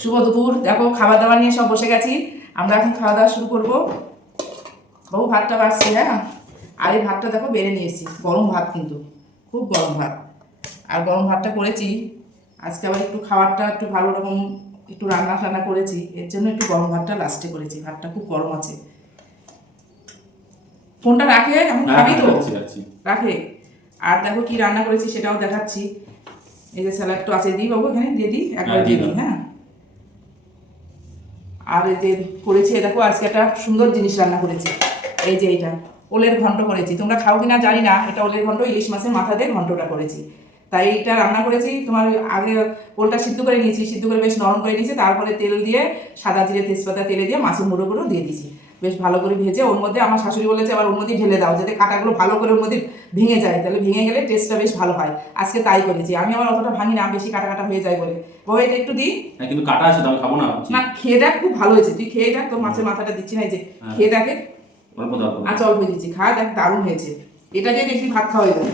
শুভ দুপুর। দেখো খাবার দাবার নিয়ে সব বসে গেছি, আমরা এখন খাওয়া দাওয়া শুরু করব। বাবু ভাতটা বাড়ছি, হ্যাঁ। আর এই ভাতটা দেখো বেড়ে নিয়েছি, গরম ভাত, কিন্তু খুব গরম ভাত। আর গরম ভাতটা করেছি আজকে, আবার একটু খাবারটা একটু ভালো রকম একটু রান্না টান্না করেছি, এর জন্য একটু গরম ভাতটা লাস্টে করেছি। ভাতটা খুব গরম আছে। ফোনটা রাখে, এখন খাবি তো? রাখে। আর দেখো কি রান্না করেছি সেটাও দেখাচ্ছি। এই যে স্যালাড তো আছে, দিই বাবু, এখানে দিয়ে দিই, একবার দিয়ে দিই, হ্যাঁ। আর এই যে করেছি, দেখো আজকে একটা সুন্দর জিনিস রান্না করেছি। এই যে এটা ওলের ঘন্ট করেছি, তোমরা খাও কিনা জানি না। এটা ওলের ঘন্ট, ইলিশ মাছের মাথা দিয়ে ঘন্টটা করেছি। তাই এটা রান্না করেছি। তোমার আগে ওলটা সিদ্ধ করে নিয়েছি, সিদ্ধ করে বেশ নরম করে নিয়েছি, তারপরে তেল দিয়ে সাদা জিরে তেজপাতা তেলে দিয়ে মাছের মুড়োগুলো দিয়ে দিয়েছি, বেশ ভালো করে ভেজে। ওর মধ্যে আমার শাশুড়ি বলেছে আবার ওর মধ্যে ঢেলে দাও, যাতে কাঁটাগুলো ভালো করে ওর মধ্যে ভেঙে যায়, তাহলে ভেঙে গেলে টেস্টটা বেশ ভালো হয়। আজকে তাই করেছি। আমি আবার অতটা ভাঙি না, বেশি কাটা কাটা হয়ে যায় বলে। বাবা এটা একটু দিই। হ্যাঁ, কিন্তু কাটা আছে তো, আমি খাবো না। না, খেয়ে দেখ, খুব ভালো হয়েছে। তুই খেয়ে দেখ, তোর মাছের মাথাটা দিচ্ছি না, এই যে খেয়ে দেখে। অল্প দাও। আচ্ছা, অল্প দিচ্ছি, খা দেখ, দারুণ হয়েছে। এটা দিয়ে বেশি ভাত খাওয়া যাবে।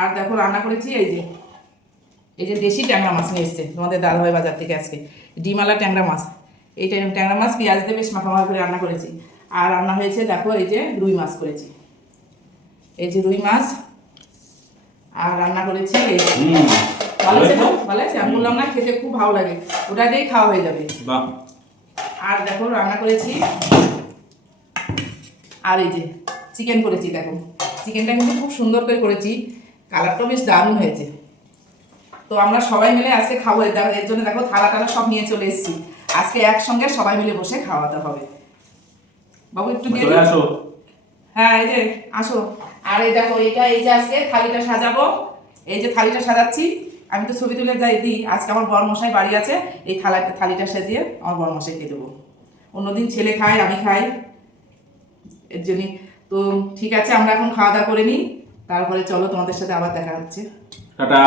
আর দেখো রান্না করেছি এই যে দেশি ট্যাংরা মাছ নিয়ে এসছে তোমাদের দাদাভাই বাজার থেকে আজকে, ডিমালা ট্যাংরা মাছ। এই ট্যাংরা মাছ পেঁয়াজ দিয়ে বেশ মাখা মাখা করে রান্না করেছি। আর রান্না হয়েছে দেখো এই যে রুই মাছ করেছি, এই যে রুই মাছ। আর রান্না করেছি ভালো আছে তো? ভালো আছে? আমি বললাম না, খেতে খুব ভালো লাগে, ওটা দিয়েই খাওয়া হয়ে যাবে। আর দেখো রান্না করেছি, আর এই যে চিকেন করেছি। দেখো চিকেনটা কিন্তু খুব সুন্দর করে করেছি, কালারটাও বেশ দারুণ হয়েছে। তো আমরা সবাই মিলে আজকে খাবো, এর জন্য দেখো থালা টালা সব নিয়ে চলে এসেছি। আজকে একসঙ্গে সবাই মিলে বসে খাওয়াতে হবে। বাবু একটু দিয়ে আসো। হ্যাঁ, এই যে আসো। আর এই দেখো এই যে আজকে থালিটা সাজাবো, এই যে থালিটা সাজাচ্ছি। আমি তো ছবি তুলে যাই দিই, আজকে আমার বরমশাই বাড়ি আছে, এই থালিটা সাজিয়ে আমার বরমশাইকে দেবো। অন্যদিন ছেলে খায়, আমি খাই, এর জন্যই। তো ঠিক আছে, আমরা এখন খাওয়া দাওয়া করে নিই, তারপরে চলো তোমাদের সাথে আবার দেখা হচ্ছে। টাটা।